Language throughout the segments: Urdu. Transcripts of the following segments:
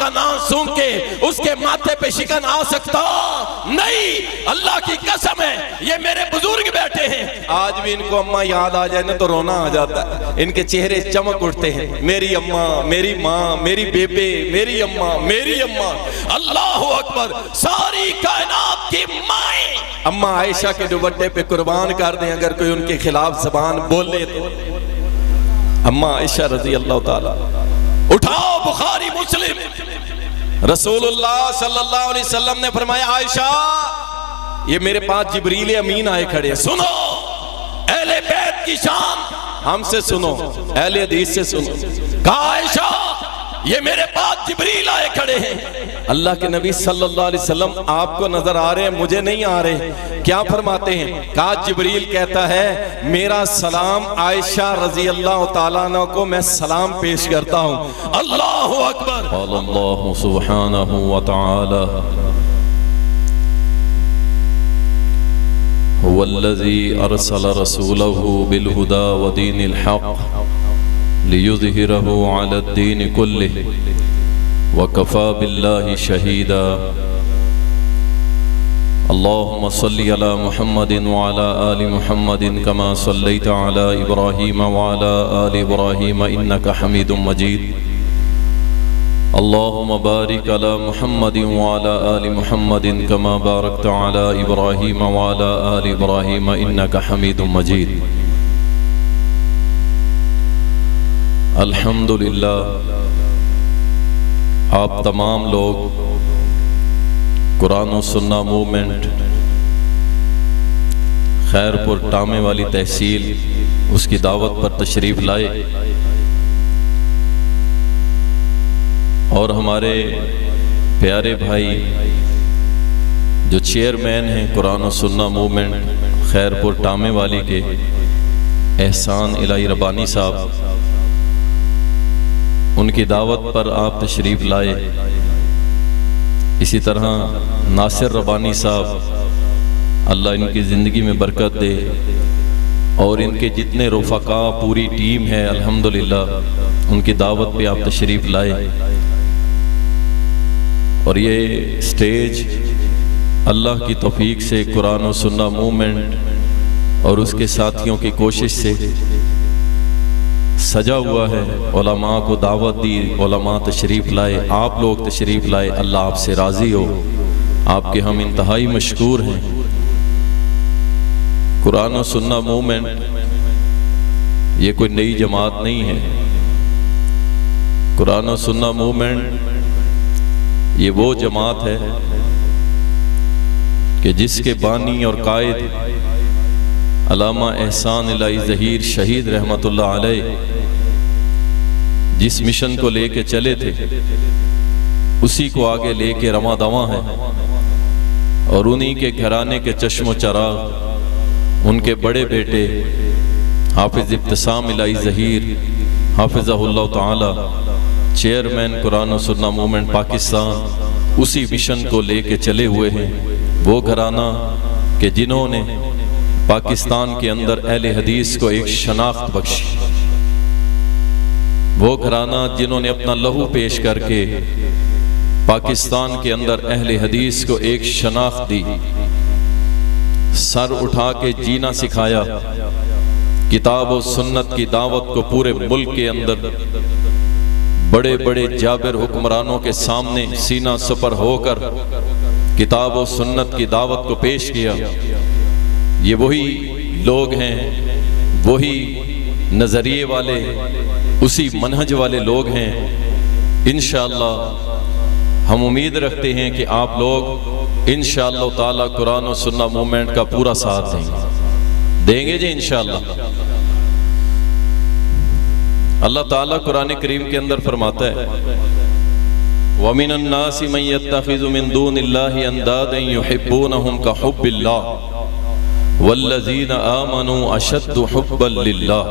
کا نام سن کے اس کے ماتھے پہ شکن آ سکتا؟ نہیں، اللہ کی قسم ہے، یہ میرے بزرگ بیٹھے ہیں، آج بھی ان کو اماں یاد آ جائے نا تو رونا آ جاتا ہے، ان کے چہرے چمک اٹھتے ہیں، میری اماں، میری ماں، میری بیبے، میری اماں، میری اماں، اللہ اکبر، ساری کائنات کی مائیں اماں عائشہ کے دوپٹے پہ قربان کر دیں اگر کوئی ان کے خلاف زبان بولے تو۔ اماں عائشہ رضی اللہ تعالیٰ، اٹھاؤ بخاری مسلم، رسول اللہ صلی اللہ علیہ وسلم نے فرمایا عائشہ یہ میرے پاس جبریل امین آئے کھڑے ہیں، سنو اہل بیت کی شان، ہم سے سنو، اہل حدیث سے سنو، کہا عائشہ یہ میرے پاس جبریل آئے کھڑے ہیں۔ اللہ کے نبی صلی اللہ علیہ وسلم آپ کو نظر آ رہے ہیں، مجھے نہیں آ رہے، کیا فرماتے ہیں؟ کہا جبریل کہتا ہے میرا سلام عائشہ رضی اللہ تعالیٰ عنہ کو میں سلام پیش کرتا ہوں۔ اللہ اکبر۔ قال اللہ سبحانہ وتعالی هو الذي أرسل رسوله بالهدى ودين الحق ليظهره على الدين كله وكفى بالله شهيدا اللهم صل على محمد وعلى آل محمد كما صليت على إبراهيم وعلى آل إبراهيم إنك حميد مجيد اللهم بارك على محمد وعلى آل محمد كما باركت على إبراهيم وعلى آل إبراهيم إنك حميد مجيد الحمدللہ آپ تمام لوگ قرآن و سنہ موومنٹ خیر پور ٹامے والی تحصیل اس کی دعوت پر تشریف لائے اور ہمارے پیارے بھائی جو چیئرمین ہیں قرآن و سنہ موومنٹ خیر پور ٹامے والی کے احسان الہی ربانی صاحب، ان کی دعوت پر آپ تشریف لائے، اسی طرح ناصر ربانی صاحب اللہ ان کی زندگی میں برکت دے، اور ان کے جتنے رفقا پوری ٹیم ہے الحمدللہ ان کی دعوت پہ آپ تشریف لائے، اور یہ سٹیج اللہ کی توفیق سے قرآن و سنہ موومنٹ اور اس کے ساتھیوں کی کوشش سے سجا ہوا ہے، علماء کو دعوت دی، علماء تشریف لائے، آپ لوگ تشریف لائے، اللہ آپ سے راضی ہو، آپ کے ہم انتہائی مشکور ہیں۔ قرآن و سنہ موومنٹ یہ کوئی نئی جماعت نہیں ہے، قرآن و سنہ موومنٹ یہ وہ جماعت ہے کہ جس کے بانی اور قائد علامہ احسان الہی ظہیر شہید رحمت اللہ علیہ جس مشن کو لے کے چلے تھے اسی کو آگے لے کے رواں دواں ہے، اور انہی کے گھرانے کے چشم و چراغ ان کے بڑے بیٹے حافظ ابتسام الہی ظہیر حافظہ اللہ تعالی چیئرمین قرآن و سنہ موومنٹ پاکستان اسی مشن کو لے کے چلے ہوئے ہیں، وہ گھرانہ کہ جنہوں نے پاکستان کے اندر اہل حدیث کو ایک شناخت بخشی، وہ گھرانہ جنہوں نے اپنا لہو پیش کر کے پاکستان کے اندر اہل حدیث کو ایک شناخت دی، سر اٹھا کے جینا سکھایا، کتاب و سنت کی دعوت کو پورے ملک کے اندر بڑے بڑے جابر حکمرانوں کے سامنے سینہ سپر ہو کر کتاب و سنت کی دعوت کو پیش کیا۔ یہ وہی لوگ ہیں، وہی نظریے والے، اسی منہج والے لوگ ہیں۔ انشاءاللہ ہم امید رکھتے ہیں کہ آپ لوگ انشاءاللہ تعالی قرآن و سنہ موومنٹ کا پورا ساتھ دیں گے جی انشاءاللہ۔ اللہ تعالیٰ قرآن کریم کے اندر فرماتا ہے وَمِنَ النَّاسِ مَن يَتَّخِذُ مِن دُونِ اللَّهِ أَندَادًا يُحِبُّونَهُمْ كَحُبِّ اللَّهِ وَالَّذِينَ آمَنُوا أَشَدُّ حُبًّا لِلَّهِ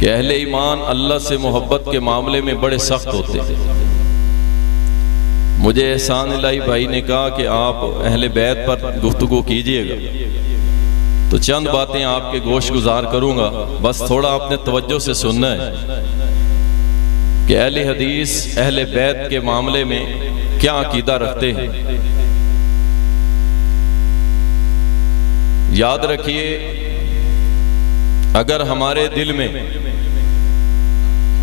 کہ اہل ایمان اللہ سے محبت کے معاملے میں بڑے سخت ہوتے ہیں۔ مجھے احسان الہی بھائی نے کہا کہ آپ اہل بیت پر گفتگو کیجئے گا، تو چند باتیں آپ کے گوش گزار کروں گا، بس تھوڑا آپ نے توجہ سے سننا ہے کہ اہل حدیث اہل بیت کے معاملے میں کیا عقیدہ رکھتے ہیں۔ یاد رکھیے، اگر ہمارے دل میں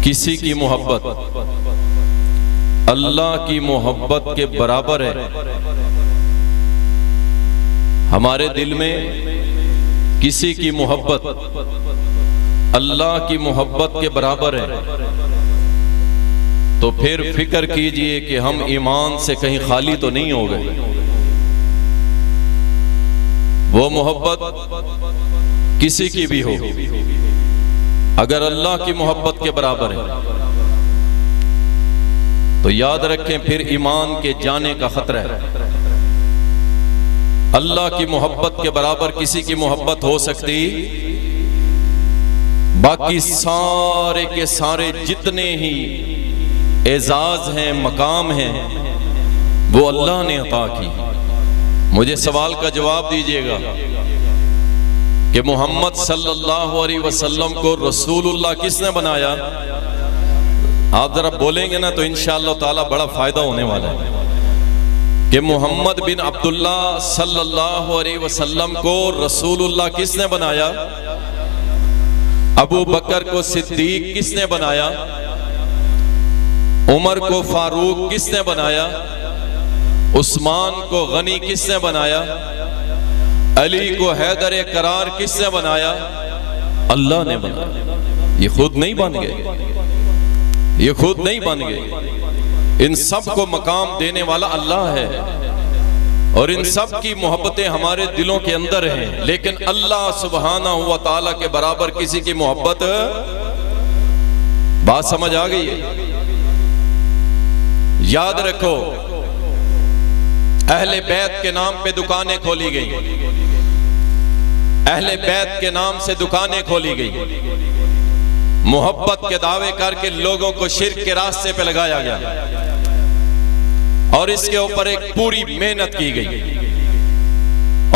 کسی کی محبت اللہ کی محبت کے برابر ہے، ہمارے دل میں کسی کی محبت اللہ کی محبت کے برابر ہے، تو پھر فکر کیجئے کہ ہم ایمان سے کہیں خالی تو نہیں ہو گئے۔ وہ محبت کسی کی بھی ہو، اگر اللہ کی محبت کے برابر ہے تو یاد رکھیں پھر ایمان کے جانے کا خطرہ ہے۔ اللہ کی محبت کے برابر کسی کی محبت ہو سکتی، باقی سارے کے سارے جتنے ہی اعزاز ہیں، مقام ہیں، وہ اللہ نے عطا کی۔ مجھے سوال کا جواب دیجئے گا کہ محمد صلی اللہ علیہ وسلم کو رسول اللہ کس نے بنایا؟ آپ ذرا بولیں گے نا تو انشاءاللہ تعالی بڑا فائدہ ہونے والا ہے کہ محمد بن عبداللہ صلی اللہ علیہ وسلم کو رسول اللہ کس نے بنایا؟ ابو بکر کو صدیق کس نے بنایا؟ عمر کو فاروق کس نے بنایا؟ عثمان کو غنی کس نے بنایا؟ علی کو حیدر قرار کس نے بنایا؟ اللہ نے بنایا۔ یہ خود نہیں بن گئے، یہ خود نہیں بن گئے، ان سب کو مقام دینے والا اللہ ہے، اور ان سب کی محبتیں ہمارے دلوں کے اندر ہیں، لیکن اللہ سبحانہ و تعالی کے برابر کسی کی محبت، بات سمجھ آ گئی ہے؟ یاد رکھو، اہل بیت کے نام پہ دکانیں کھولی گئی، اہل بیت کے نام سے دکانیں کھولی گئی، محبت کے دعوے کر کے لوگوں کو شرک کے راستے پہ لگایا گیا، اور اس کے اوپر ایک پوری محنت کی گئی،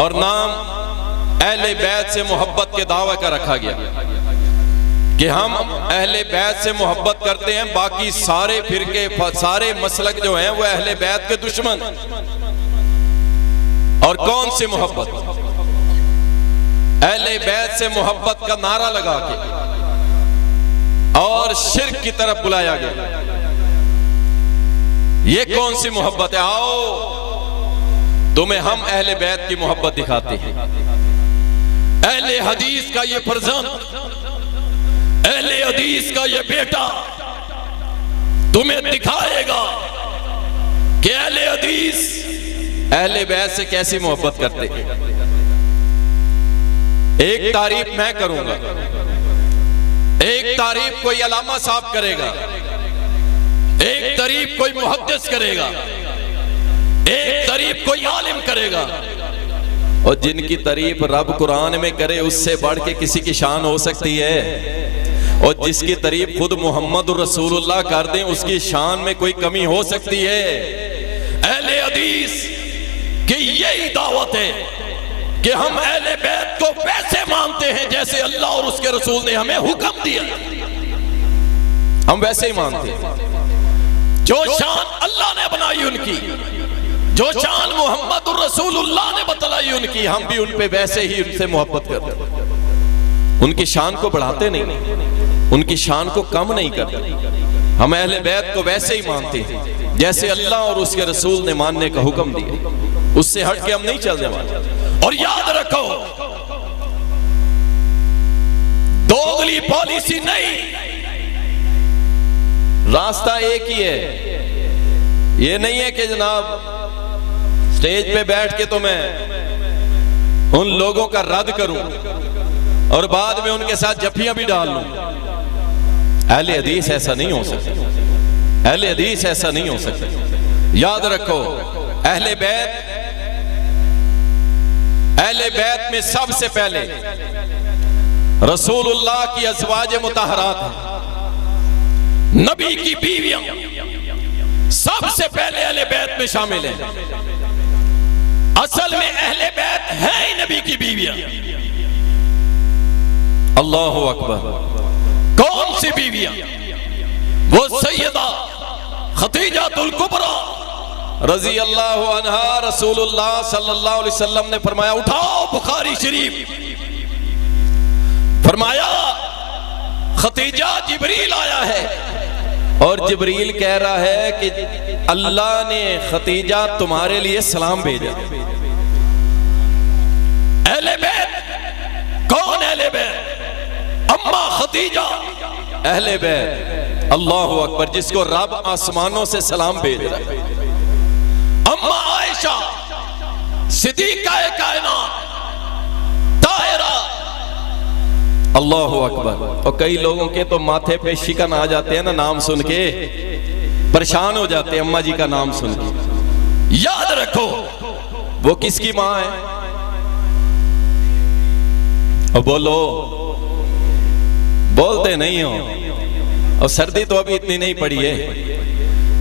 اور نام اہل بیت سے محبت کے دعوے کا رکھا گیا کہ ہم اہل بیت سے محبت کرتے ہیں، باقی سارے فرقے، سارے مسلک جو ہیں وہ اہل بیت کے دشمن۔ اور کون سی محبت؟ اہل بیت سے محبت کا نعرہ لگا کے اور شرک کی طرف بلایا گیا۔ یہ کون سی محبت ہے؟ آؤ تمہیں ہم اہل بیت کی محبت دکھاتے ہیں۔ اہل حدیث کا یہ فرزند، اہل حدیث کا یہ بیٹا تمہیں دکھائے گا کہ اہل حدیث اہل بیت سے کیسی محبت کرتے ہیں۔ ایک تعریف میں کروں گا، ایک تعریف کوئی علامہ صاحب کرے گا، ایک تعریف کوئی محدث کرے گا، ایک تعریف کوئی عالم کرے گا، اور جن کی تعریف رب قرآن میں کرے اس سے بڑھ کے کسی کی شان ہو سکتی ہے؟ اور جس کی تعریف خود محمد رسول اللہ کر دیں اس کی شان میں کوئی کمی ہو سکتی ہے؟ اہل حدیث کہ یہی دعوت ہے کہ ہم اہل بیت کو ویسے مانتے ہیں جیسے اللہ اور اس کے رسول نے ہمیں حکم دیا، ہم ویسے ہی مانتے ہیں۔ جو شان اللہ نے بنائی ان کی، جو شان محمد رسول اللہ نے بتلائی ان کی، ہم بھی ان پہ ویسے ہی ان سے محبت کرتے ہیں۔ ان کی شان کو بڑھاتے نہیں، ان کی شان کو کم نہیں کرتے، ہم اہل بیت کو ویسے ہی مانتے ہیں جیسے اللہ اور اس کے رسول نے ماننے کا حکم دیا، اس سے ہٹ کے ہم نہیں چلنے والے۔ اور یاد رکھو، دوغلی پالیسی نہیں، راستہ ایک ہی ہے۔ یہ نہیں ہے کہ جناب سٹیج پہ بیٹھ کے تو میں ان لوگوں کا رد کروں اور بعد میں ان کے ساتھ جفیاں بھی ڈال لوں۔ اہل حدیث ایسا نہیں ہو سکتا، اہل حدیث ایسا نہیں ہو سکتا۔ یاد رکھو، اہل بیت میں سب سے پہلے رسول اللہ کی ازواج مطہرات ہیں، نبی کی بیویاں سب سے پہلے اہل بیت میں شامل ہیں۔ اصل میں اہل بیت ہے ہی نبی کی بیویاں۔ اللہ اکبر! کون سی بیویاں؟ وہ سیدہ خدیجہ الکبریٰ رضی اللہ عنہا، رسول اللہ صلی اللہ علیہ وسلم نے فرمایا اٹھاؤ بخاری شریف، فرمایا خدیجہ جبریل آیا ہے، اور جبریل کہہ رہا ہے کہ اللہ نے خدیجہ تمہارے لیے سلام بھیجا۔ اہل بیت کون؟ اہل بیت اما خدیجہ، اہل بیت اللہ اکبر، جس کو رب آسمانوں سے سلام بھیج رہا ہے۔ اما عائشہ صدیقہ کائنات طاہرہ، اللہ اکبر۔ اور کئی لوگوں کے تو ماتھے پہ شکن آ جاتے ہیں نا، نام سن کے پریشان ہو جاتے ہیں، اماں جی کا نام سن کے۔ یاد رکھو وہ کس کی ماں ہے؟ اور بولو، بولتے نہیں ہو، اور سردی تو ابھی اتنی نہیں پڑی ہے،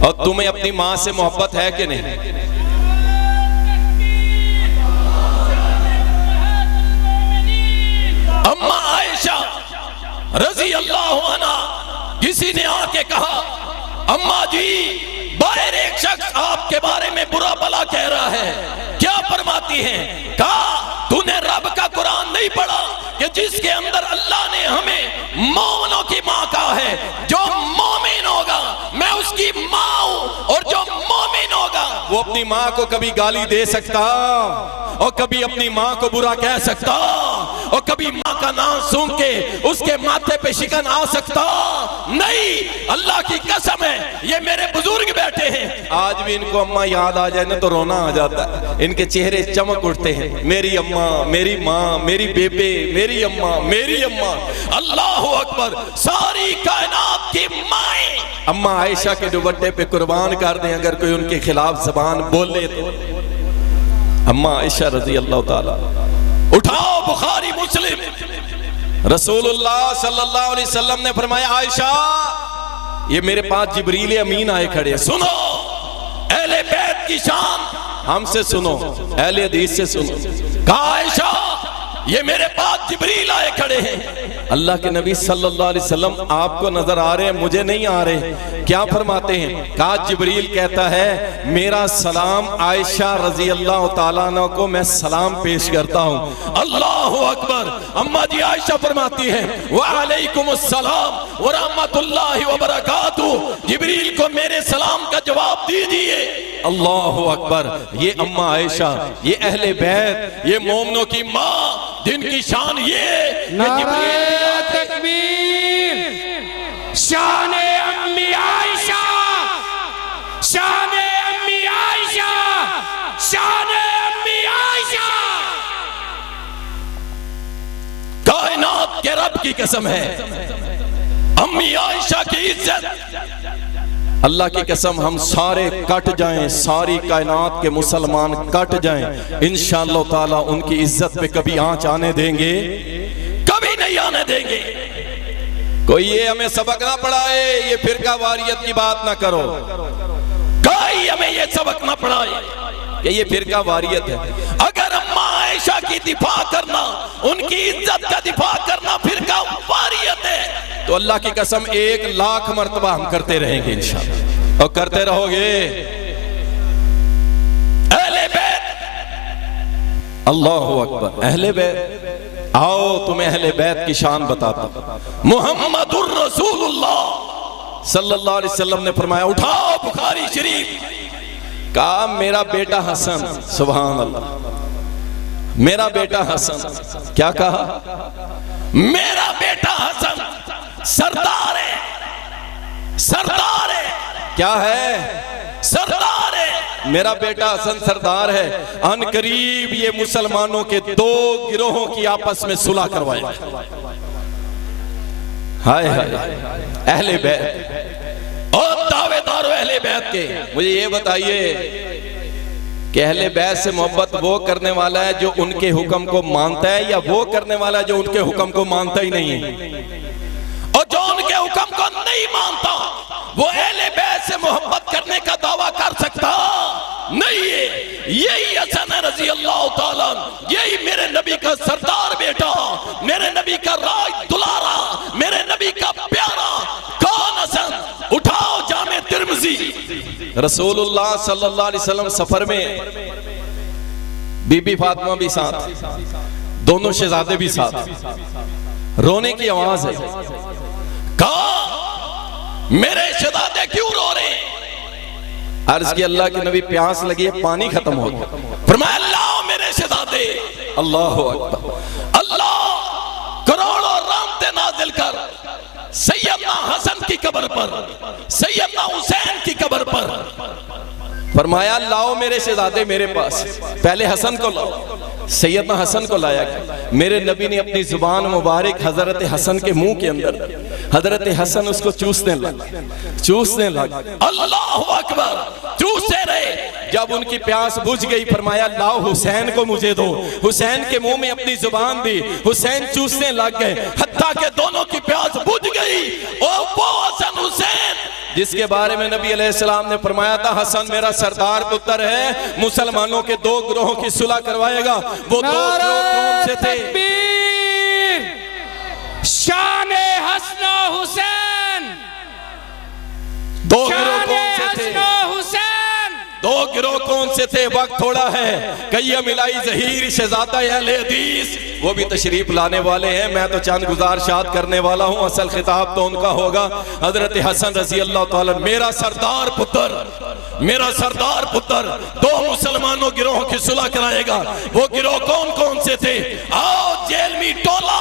اور تمہیں اپنی ماں سے محبت ہے کہ نہیں؟ اما عائشہ رضی اللہ عنہ، کسی نے آ کے کہا اما جی باہر ایک شخص آپ کے بارے میں برا بھلا کہہ رہا ہے، کیا فرماتی ہیں؟ کہا تو نے رب کا قرآن نہیں پڑھا کہ جس کے اندر اللہ نے ہمیں مومنوں کی ماں کہا ہے، جو مومن ہوگا میں اس کی ماں ہوں، اور جو مومن ہوگا وہ اپنی ماں کو کبھی گالی دے سکتا، اور کبھی اپنی ماں کو برا کہہ سکتا، اور کبھی ماں کا نام سن کے اس کے ماتھے پہ شکن آ سکتا نہیں۔ اللہ کی قسم ہے، یہ میرے بزرگ بیٹھے ہیں، آج بھی ان کو اماں یاد آ جائے نا تو رونا آ جاتا ہے، ان کے چہرے چمک اٹھتے ہیں، میری اماں، میری ماں، میری بیبے، میری اماں، میری اماں، اللہ اکبر، ساری کائنات کی مائیں اماں عائشہ کے دوپٹے پہ قربان کر دیں اگر کوئی ان کے خلاف زبان بولے تو۔ اماں عائشہ رضی اللہ تعالیٰ، اٹھاؤ بخاری مسلم، رسول اللہ صلی اللہ علیہ وسلم نے فرمایا عائشہ یہ میرے پاس جبریل امین آئے کھڑے ہیں، سنو اہل بیت کی شان، ہم سے سنو، اہل حدیث سے سنو۔ کہا عائشہ یہ میرے پاس جبریل آئے کھڑے ہیں، اللہ کے نبی صلی اللہ علیہ وسلم آپ کو نظر آ رہے ہیں، مجھے نہیں آ رہے، کیا فرماتے ہیں؟ کہا جبریل کہتا ہے میرا سلام عائشہ رضی اللہ تعالیٰ عنہ کو میں سلام پیش کرتا ہوں۔ اللہ اکبر۔ اماں جی عائشہ فرماتی ہیں وعلیکم السلام ورحمت اللہ وبرکاتہ، جبریل کو میرے سلام کا جواب دیجئے۔ اللہ اکبر۔ یہ اماں عائشہ، یہ اہل بیت، یہ مومنوں کی ماں، جن کی شان یہ نعرہ تکبیر، شان امی عائشہ، شان امی عائشہ، شان امی عائشہ۔ کائنات کے رب کی قسم ہے، امی عائشہ کی عزت، اللہ کی قسم ہم سارے کٹ جائیں، ساری کائنات کے مسلمان کٹ جائیں، انشاءاللہ تعالیٰ ان کی عزت پہ کبھی آنچ آنے دیں گے؟ کبھی نہیں آنے دیں گے۔ کوئی یہ ہمیں سبق نہ پڑھائے، یہ فرقہ واریت کی بات نہ کرو، کوئی ہمیں یہ سبق نہ پڑھائے کہ یہ فرقہ واریت ہے۔ اگر اماں عائشہ کی دفاع کرنا، ان کی عزت کا دفاع کرنا فرقہ واریت ہے تو اللہ کی قسم 1,00,000 مرتبہ ہم کرتے رہیں گے انشاءاللہ، اور کرتے رہو گے۔ اہل بیت، اللہ اکبر، اہل بیت، آؤ تمہیں اہل بیت کی شان بتاتا۔ محمد الرسول اللہ صلی اللہ علیہ وسلم نے فرمایا اٹھاؤ بخاری شریف، کہا میرا بیٹا حسن، سبحان اللہ، میرا بیٹا حسن، کیا کہا؟ میرا بیٹا حسن سردار ہے، سردار ہے، کیا ہے؟ سردار ہے، میرا بیٹا حسن سردار ہے، ان قریب یہ مسلمانوں کے 2 گروہوں کی آپس میں صلح کروائے۔ ہائے ہائے، اہل بیت اور دعوے دارو اہل بیت کے، مجھے یہ بتائیے کہ اہل بیت سے محبت وہ کرنے والا ہے جو ان کے حکم کو مانتا ہے، یا وہ کرنے والا ہے جو ان کے حکم کو مانتا ہی نہیں ہے؟ اور جو ان کے حکم کو نہیں مانتا وہ اہل بیت سے محبت کرنے کا دعویٰ کر سکتا نہیں ہے۔ یہی حسن رضی اللہ تعالیٰ، یہی میرے نبی کا سردار بیٹا، میرے نبی کا راج دلارا، میرے نبی کا پیارا، کون حسن؟ اٹھا رسول اللہ صلی اللہ علیہ وسلم سفر میں، بی بی فاطمہ بھی ساتھ، دونوں شہزادے بھی ساتھ، رونے کی آواز ہے، کہا میرے شہزادے کیوں رو رہے ہیں؟ عرض کی اللہ کے نبی پیاس لگی ہے، پانی ختم ہو گیا۔ فرمایا اللہ میرے شہزادے، اللہ اکبر، اللہ کروڑوں رحمتیں نازل کر سیدنا حسن کی قبر پر، سیدنا حسین کی قبر پر۔ فرمایا لاؤ میرے شہزادے میرے پاس، پہلے حسن کو لاؤ، سیدنا حسن کو لایا گیا۔ میرے نبی نے اپنی زبان مبارک حضرت حسن کے منہ کے اندر، حضرت حسن اس کو چوسنے لگا، اللہ اکبر، چوستے رہے۔ جب ان کی پیاس بجھ گئی فرمایا لاؤ حسین کو مجھے دو، حسین کے منہ میں اپنی زبان دی، حسین چوسنے لگ گئے، حتیٰ کہ دونوں کی پیاس بجھ گئی۔ اور وہ حسن حسین جس کے بارے میں نبی علیہ السلام نے فرمایا تھا حسن میرا سردار پتر ہے، مسلمانوں کے دو گروہوں کی صلح کروائے گا، وہ دو گروہ کون سے تھے؟ تکبیر! شان حسن و حسین، دو گروہ کون سے تھے؟ حسن و حسین، دو گروہ کون سے تھے؟ وقت تھوڑا ہے۔ قیم الہی ظہیر شہزادہ اہل حدیث وہ بھی تشریف لانے والے ہیں، میں تو چند گزارشات کرنے والا ہوں، اصل خطاب تو ان کا ہوگا۔ حضرت حسن رضی اللہ تعالیٰ، میرا سردار پتر دو مسلمانوں گروہوں کی صلح کرائے گا۔ وہ گروہ کون کون سے تھے؟ آؤ جیلمی ٹولہ۔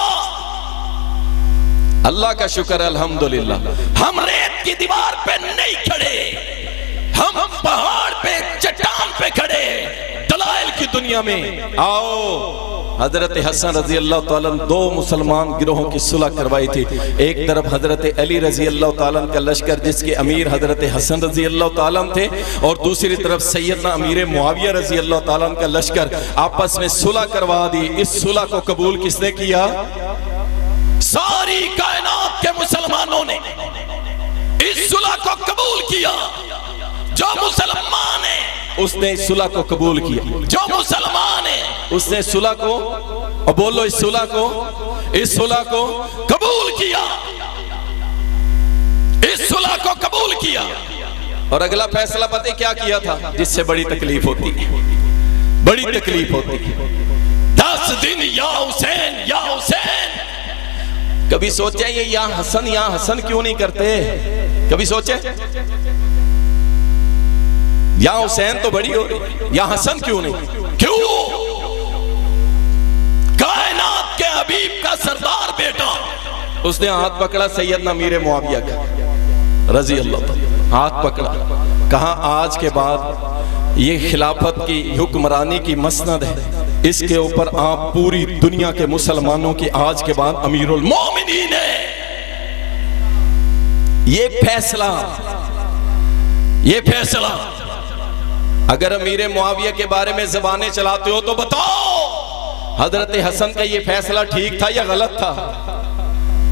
اللہ کا شکر الحمدللہ ہم ریت کی دیوار پہ نہیں کھڑے، ہم پہاڑ پہ چٹان پہ کھڑے، دلائل کی دنیا میں۔ آؤ حضرت حسن رضی اللہ تعالیٰ دو مسلمان گروہوں کی صلح کروائی تھی۔ ایک طرف حضرت علی رضی اللہ تعالیٰ کا لشکر جس کے امیر حضرت حسن رضی اللہ تعالیٰ تھے، اور دوسری طرف سیدنا امیر معاویہ رضی اللہ تعالیٰ کا لشکر آپس میں صلح کروا دی۔ اس صلح کو قبول کس نے کیا؟ ساری کائنات کے مسلمانوں نے اس صلح کو قبول کیا۔ جو مسلمان ہے اس نے اس صلح کو قبول کیا، جو مسلمان ہے اس نے صلح کو، اور بولو اس صلح کو قبول کیا، اس صلح کو قبول کیا۔ اور اگلا فیصلہ پتہ کیا کیا تھا؟ جس سے بڑی تکلیف ہوتی ہے، 10 دن یا حسین یا حسین۔ کبھی سوچے یہ یا حسن کیوں نہیں کرتے؟ کبھی سوچے یا حسین تو بڑی ہو رہی، یا حسن کیوں نہیں؟ کیوں؟ کائنات کے حبیب کا سردار بیٹا، اس نے ہاتھ پکڑا سیدنا امیر معاویہ کا رضی اللہ عنہ، ہاتھ پکڑا، کہا آج کے بعد یہ خلافت کی حکمرانی کی مسند ہے، اس کے اوپر آپ پوری دنیا کے مسلمانوں کی آج کے بعد امیر المومنین ہے۔ یہ فیصلہ اگر امیر معاویہ کے بارے میں زبانیں چلاتے ہو تو بتاؤ حضرت حسن کا یہ فیصلہ ٹھیک تھا یا غلط تھا؟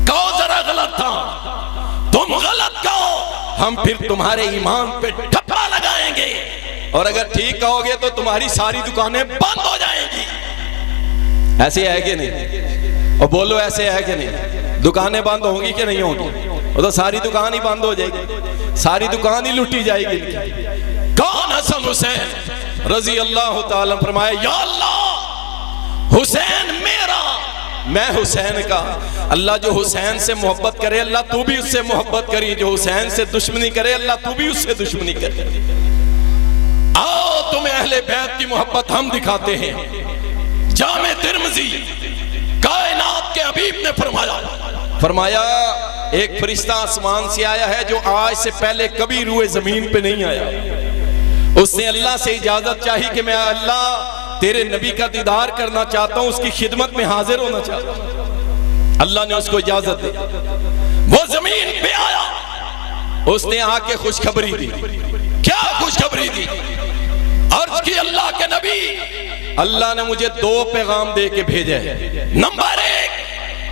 کہو ذرا غلط تھا، تم غلط کہو، ہم پھر تمہارے ایمان پہ ٹھپا لگائیں گے، اور اگر ٹھیک کہو گے تو تمہاری ساری دکانیں بند ہو جائیں گی۔ ایسے ہے کہ نہیں؟ اور بولو ایسے ہے کہ نہیں؟ دکانیں بند ہوں گی کہ نہیں ہوں گی؟ وہ تو ساری دکان ہی بند ہو جائے گی، ساری دکان ہی لوٹی جائے گی۔ کون؟ حسن حسین رضی اللہ تعالیٰ۔ فرمایا یا اللہ حسین میرا، میں حسین کا۔ اللہ جو حسین سے محبت کرے اللہ تو بھی اس سے محبت کری، جو حسین سے دشمنی کرے اللہ تو بھی اس سے دشمنی کرے۔ آؤ تمہیں اہل بیت کی محبت ہم دکھاتے ہیں۔ جامع ترمذی، کائنات کے حبیب نے فرمایا ایک فرشتہ آسمان سے آیا ہے جو آج سے پہلے کبھی روئے زمین پہ نہیں آیا۔ اس نے اللہ سے اجازت چاہی کہ میں اللہ تیرے نبی کا دیدار کرنا چاہتا ہوں، اس کی خدمت میں حاضر ہونا چاہتا ہوں۔ اللہ نے اس کو اجازت دی، وہ زمین پہ آیا، اس نے آ کے خوشخبری دی۔ کیا خوشخبری دی؟ عرض کی اللہ کے نبی، اللہ نے مجھے 2 پیغام دے کے بھیجے ہیں۔ نمبر 1،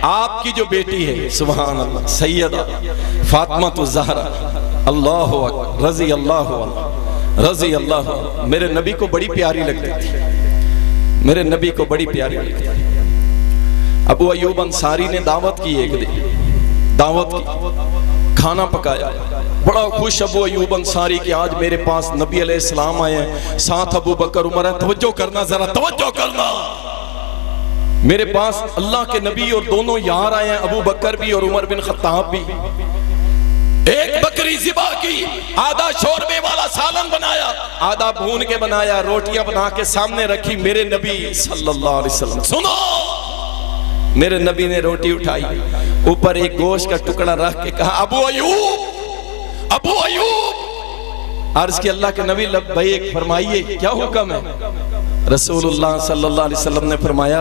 آپ کی جو بیٹی ہے سبحان اللہ سیدہ فاطمہ الزہرا اللہ اکبر رضی اللہ عنہ، رضی اللہ عنہ، میرے نبی کو بڑی پیاری لگتی تھی، میرے نبی کو بڑی پیاری لگتی تھی۔ ابو ایوب انصاری نے دعوت کی، ایک دن دعوت کی، کھانا پکایا، بڑا خوش ابو ایوب انصاری کہ آج میرے پاس نبی علیہ السلام آئے ہیں، ساتھ ابو بکر عمر ہیں، توجہ کرنا، ذرا توجہ کرنا، میرے پاس اللہ کے نبی اور دونوں یار آئے ہیں، ابو بکر بھی اور عمر بن خطاب بھی۔ ایک بکری ذبح کی، آدھا شوربے والا سالن بنایا، آدھا بھون کے بنایا، روٹیاں بنا کے سامنے رکھی، میرے نبی صلی اللہ علیہ وسلم سنو، میرے نبی نے روٹی اٹھائی، اوپر ایک گوشت کا ٹکڑا رکھ کے کہا ابو ایوب، ابو ایوب۔ عرض کی اللہ کے نبی لبیک، فرمائیے کیا حکم ہے؟ رسول اللہ صلی اللہ علیہ وسلم نے فرمایا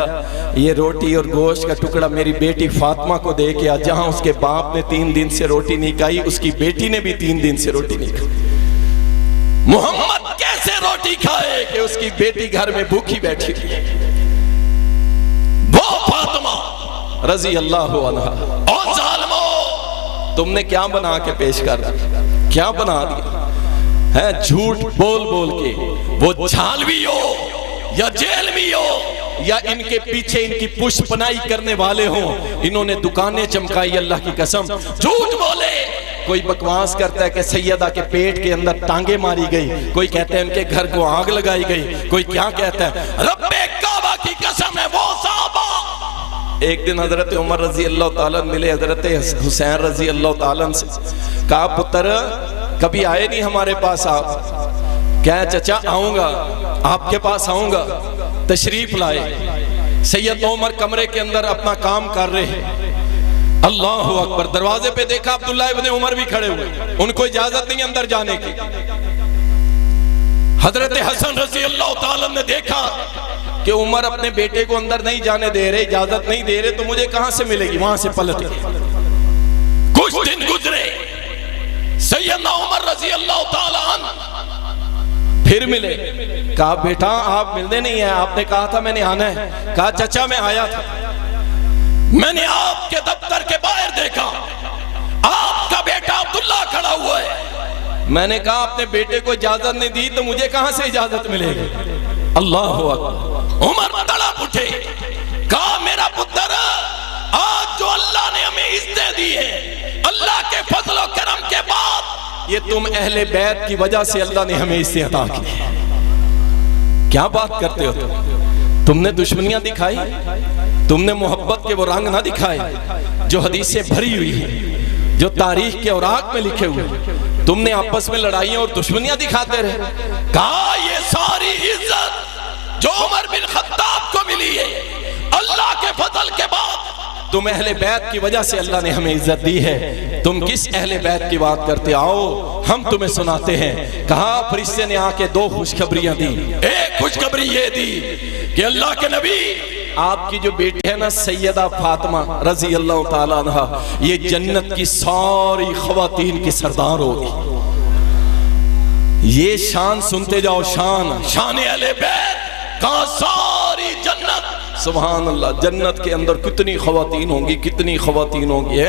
یہ روٹی اور گوشت کا ٹکڑا میری بیٹی فاطمہ کو دے کے، جہاں اس کے باپ نے 3 دن سے روٹی نہیں کھائی، اس کی بیٹی نے بھی 3 دن سے روٹی نہیں کھائی۔ محمد کیسے روٹی کھائے کہ اس کی بیٹی گھر میں بھوکی بیٹھی تھی؟ وہ فاطمہ رضی اللہ عنہا، اور ظالمو تم نے کیا بنا کے پیش کر دیا، کیا بنا دیا ہے؟ جھوٹ بول بول کے، وہ جھالوی ہو یا جیل بھی ہو یا ان کے پیچھے ان کی پشت پناہی کرنے والے ہوں، انہوں نے دکانیں چمکائی، اللہ کی قسم جھوٹ بولے۔ کوئی بکواس کرتا ہے کہ سیدہ کے پیٹ کے اندر ٹانگیں ماری گئی، کوئی کہتا ہے ان کے گھر کو آگ لگائی گئی، کوئی کیا کہتا ہے، رب کعبہ کی قسم ہے وہ صحابہ۔ ایک دن حضرت عمر رضی اللہ تعالیٰ ملے حضرت حسین رضی اللہ تعالیٰ سے، کہا پتر کبھی آئے نہیں ہمارے پاس آپ؟ کہا چچا آؤں گا، آپ کے پاس آؤں گا۔ تشریف لائے، سید عمر کمرے کے اندر اپنا کام کر رہے، اللہ اکبر، دروازے پہ دیکھا عبداللہ ابن عمر بھی کھڑے ہوئے، ان کو اجازت نہیں اندر جانے کی۔ حضرت حسن رضی اللہ تعالیٰ نے دیکھا کہ عمر اپنے بیٹے کو اندر نہیں جانے دے رہے، اجازت نہیں دے رہے، تو مجھے کہاں سے ملے گی، وہاں سے پلٹ گئے۔ کچھ دن گزرے، سیدنا عمر رضی اللہ تعالیٰ عنہ پھر ملے، کہا بیٹا آپ ملنے نہیں ہیں، آپ نے کہا تھا میں نے آنا ہے۔ کہا چچا میں آیا تھا، میں نے آپ کے دفتر کے باہر دیکھا آپ کا بیٹا عبداللہ کھڑا ہوا ہے، میں نے کہا اپنے بیٹے کو اجازت نہیں دی تو مجھے کہاں سے اجازت ملے گی؟ اللہ اکبر۔ عمر تڑپ اٹھے، کہا میرا پتر آج جو اللہ نے ہمیں عزت دی ہے، اللہ کے فضل و کرم کے بعد، یہ تم اہل بیت کی وجہ سے اللہ نے ہمیں اس سے عطا کی۔ کیا بات کرتے ہو تم نے دشمنیاں دکھائی، تم نے محبت کے وہ رنگ نہ دکھائے جو حدیثیں بھری ہوئی ہیں، جو تاریخ کے اوراق میں لکھے ہوئے، تم نے آپس میں لڑائیاں اور دشمنیاں دکھاتے رہے۔ کہا یہ ساری عزت جو عمر بن خطاب کو ملی ہے اللہ کے فضل کے بعد، تم اہل بیت کی وجہ سے اللہ نے ہمیں عزت دی ہے۔ تم کس اہل بیت کی بات کرتے، آؤ ہم تمہیں سناتے ہیں۔ کہا فرشتے نے آ کے 2 خوشخبریاں دی، ایک خوشخبری یہ دی کہ اللہ کے نبی آپ کی جو بیٹی ہے نا سیدہ فاطمہ رضی اللہ تعالیٰ عنہ، یہ جنت کی ساری خواتین کی سردار ہوگی۔ یہ شان سنتے جاؤ، شان اہل بیت، کہاں ساری جنت، سبحان اللہ، جنت کے اندر کتنی خواتین ہوں گی، کتنی خواتین ہوں گی،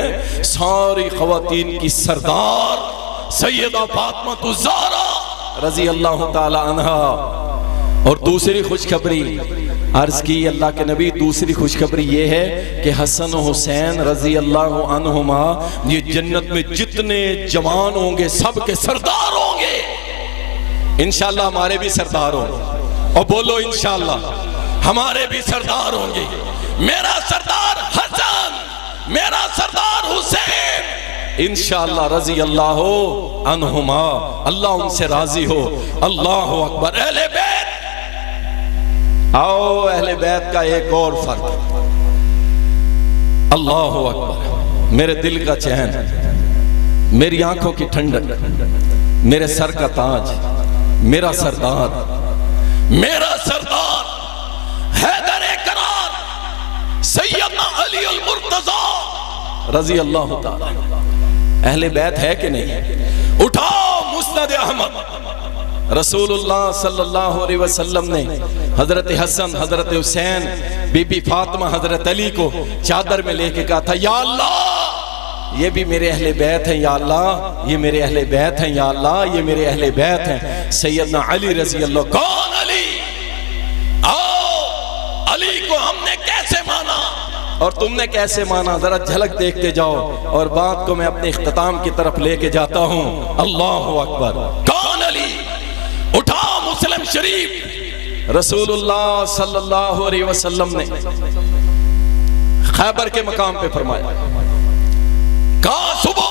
ساری خواتین کی سردار سیدہ فاطمہ الزہرا رضی اللہ تعالی عنہ۔ اور دوسری خوشخبری عرض کی اللہ کے نبی، دوسری خوشخبری یہ ہے کہ حسن و حسین رضی اللہ عنہما یہ جنت میں جتنے جوان ہوں گے سب کے سردار ہوں گے، انشاءاللہ ہمارے بھی سردار ہوں گے، اور بولو انشاءاللہ ہمارے بھی سردار ہوں گے۔ میرا سردار حسن، میرا سردار حسین، انشاءاللہ رضی اللہ عنہما، اللہ ان سے راضی ہو۔ اللہ اکبر۔ اہل بیت، آؤ اہل بیت کا ایک اور فرق، اللہ اکبر، میرے دل کا چین، میری آنکھوں کی ٹھنڈک، میرے سر کا تاج، میرا سردار، میرا سردار حیدر کرار سیدنا علی المرتضی رضی اللہ تعالی۔ اہل بیت ہے کہ نہیں؟ اٹھاؤ مسند احمد، رسول اللہ صلی اللہ علیہ وسلم نے حضرت حسن، حضرت حسین، بی بی فاطمہ، حضرت علی کو چادر میں لے کے کہا تھا یا اللہ یہ بھی میرے اہل بیت ہیں، یا اللہ یہ میرے اہل بیت ہیں، یا اللہ یہ میرے اہل بیت ہیں۔ سیدنا علی رضی اللہ، کون علی؟ آؤ علی کو ہم نے کیسے مانا؟ اور تم نے کیسے مانا، ذرا جھلک دیکھتے جاؤ اور بات کو میں اپنے اختتام کی طرف لے کے جاتا ہوں۔ اللہ اکبر۔ کون علی؟ اٹھا مسلم شریف، رسول اللہ صلی اللہ علیہ وسلم نے خیبر کے مقام پہ فرمایا، کہا صبح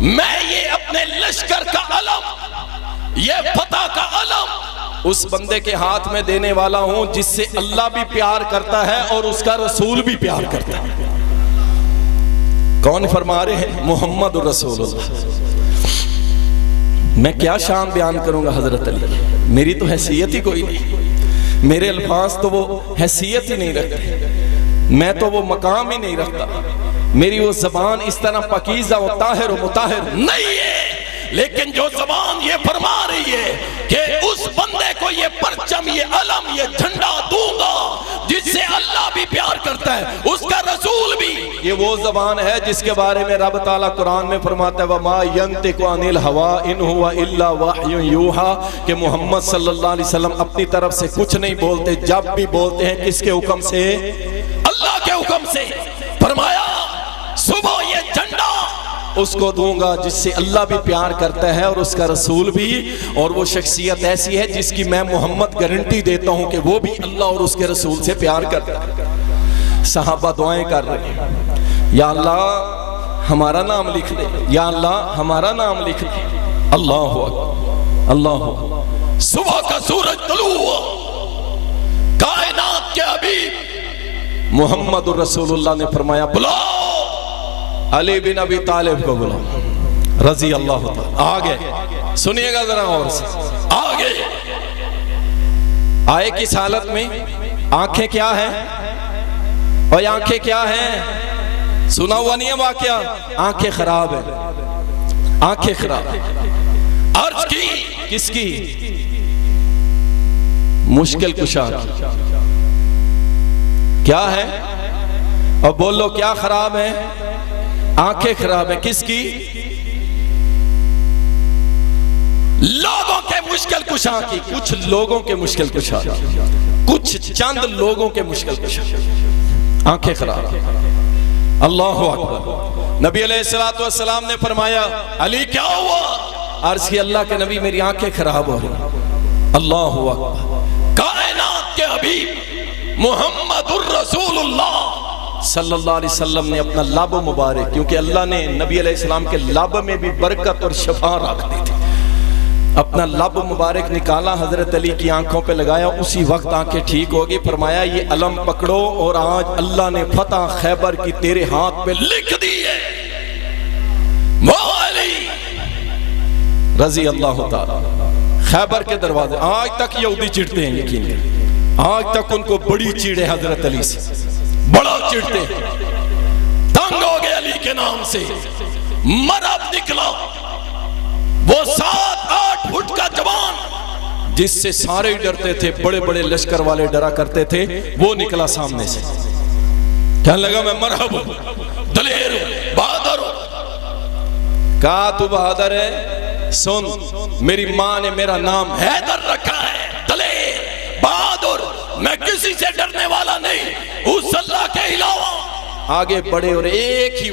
میں یہ اپنے لشکر کا علم، یہ فتح کا علم اس بندے کے ہاتھ میں دینے والا ہوں جس سے اللہ بھی پیار کرتا ہے اور اس کا رسول بھی پیار کرتا ہے۔ کون فرما رہے ہیں؟ محمد رسول اللہ۔ میں کیا شان بیان کروں گا حضرت علی، میری تو حیثیت ہی کوئی نہیں، میرے الفاظ تو وہ حیثیت ہی نہیں رکھتے، میں تو وہ مقام ہی نہیں رکھتا، میری وہ زبان اس طرح پاکیزہ و طاہر و مطہر نہیں ہے، لیکن جو زبان یہ فرما رہی ہے کہ اس بندے کو یہ پرچم، یہ علم، یہ جھنڈا دوں گا جس سے اللہ بھی پیار کرتا ہے، اس کا رسول بھی، یہ وہ زبان ہے جس کے بارے میں رب تعالیٰ قرآن میں فرماتا ہے وَمَا يَنْتِقُ عَنِ الْهَوَىٰ إِنْ هُوَ إِلَّا وَحْيٌ يُوحَىٰ، کہ محمد صلی اللہ علیہ وسلم اپنی طرف سے کچھ نہیں بولتے، جب بھی بولتے ہیں کس کے حکم سے؟ اللہ کے حکم سے۔ فرمایا صبح یہ جھنڈا اس کو دوں گا جس سے اللہ بھی پیار کرتا ہے اور اس کا رسول بھی، اور وہ شخصیت ایسی ہے جس کی میں محمد گارنٹی دیتا ہوں کہ وہ بھی اللہ اور اس کے رسول سے پیار کرتا ہے۔ صحابہ دعائیں کر رہے ہیں، یا اللہ ہمارا نام لکھ دے، یا اللہ ہمارا نام لکھ دے۔ اللہ اکبر، اللہ اکبر۔ صبح کا سورج طلوع ہوا، کائنات کے حبیب محمد رسول اللہ نے فرمایا بلاؤ علی بن ابی طالب کو، بلاؤ رضی اللہ تعالیٰ۔ آگے سنیے گا ذرا اور سے، آگے آئے کس حالت میں؟ آنکھیں کیا ہیں؟ اور آنکھیں کیا ہیں؟ سنا ہوا نہیں ہے واقعہ؟ آنکھیں خراب ہیں، آنکھیں خراب ہیں۔ عرض کی کس کی؟ مشکل کشا کیا ہے؟ اور بولو کیا خراب ہے؟ آنکھیں خراب ہیں۔ کس کی؟ لوگوں کے مشکل کشا کی، کچھ لوگوں کے مشکل کشا، کچھ چند لوگوں کے مشکل کشا، آنکھیں خراب۔ اللہ اکبر۔ نبی علیہ السلام نے فرمایا علی کیا ہوا؟ عرض کی اللہ کے نبی میری آنکھیں خراب ہو رہی۔ اللہ اکبر۔ کائنات کے حبیب محمد الرسول اللہ صلی اللہ علیہ وسلم نے اپنا لب مبارک، کیونکہ اللہ نے نبی علیہ السلام کے لب میں بھی برکت اور شفا رکھ دی تھی، اپنا لب مبارک نکالا، حضرت علی کی آنکھوں پہ لگایا، اسی وقت آنکھیں ٹھیک ہوگی۔ فرمایا یہ علم پکڑو اور آج اللہ نے فتح خیبر کی تیرے ہاتھ پہ لکھ دی ہے۔ وہ علی رضی اللہ تعالی، خیبر کے دروازے آج تک یہودی چڑھتے ہیں، یقین آج تک ان کو بڑی چیڑ ہے حضرت علی سے، بڑا چڑھتے ہیں، تنگ ہو گئے علی کے نام سے۔ مرد نکلا، وہ 7-8 فٹ کا جوان جس سے سارے ڈرتے تھے، بڑے بڑے لشکر والے ڈرا کرتے تھے، وہ نکلا سامنے سے، کہنے لگا میں مرحب ہوں، دلیر ہوں، بہادر ہوں۔ کہا تو بہادر ہے؟ سن، میری ماں نے میرا نام حیدر رکھا ہے، دلیر، بہادر، میں کسی سے ڈرنے والا نہیں، اس اللہ کے علاوہ۔ آگے بڑھے اور ایک ہی